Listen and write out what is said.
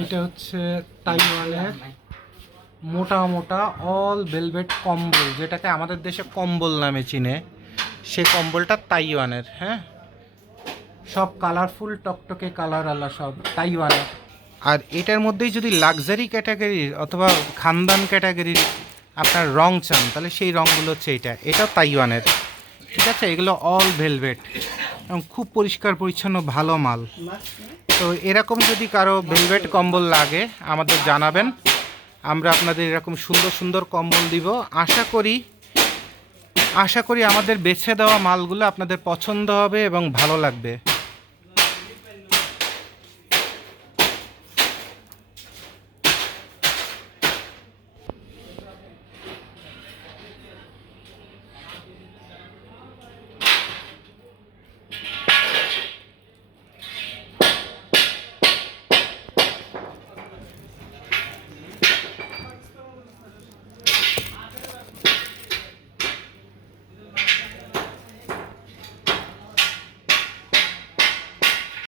এইটা হচ্ছে তাইওয়ানের মোটা মোটা অল ভেলভেট কম্বল, যেটাকে আমাদের দেশে কম্বল নামে চিনে। সে কম্বলটা তাইওয়ানের। হ্যাঁ, সব কালারফুল টকটকে কালার আলা সব তাইওয়ানের। আর এটার মধ্যেই যদি লাক্সারি ক্যাটাগরির অথবা খানদান ক্যাটাগরির আপনার রং চান, তাহলে সেই রঙগুলো হচ্ছে এটাও তাইওয়ানের। ঠিক আছে, এগুলো অল ভেলভেট এবং খুব পরিষ্কার পরিচ্ছন্ন ভালো মাল। তো এরকম যদি কারো ভেলভেট কম্বল লাগে আমাদের জানাবেন, আমরা আপনাদের এরকম সুন্দর সুন্দর কম্বল দিব। আশা করি আমাদের বেছে দেওয়া মালগুলো আপনাদের পছন্দ হবে এবং ভালো লাগবে।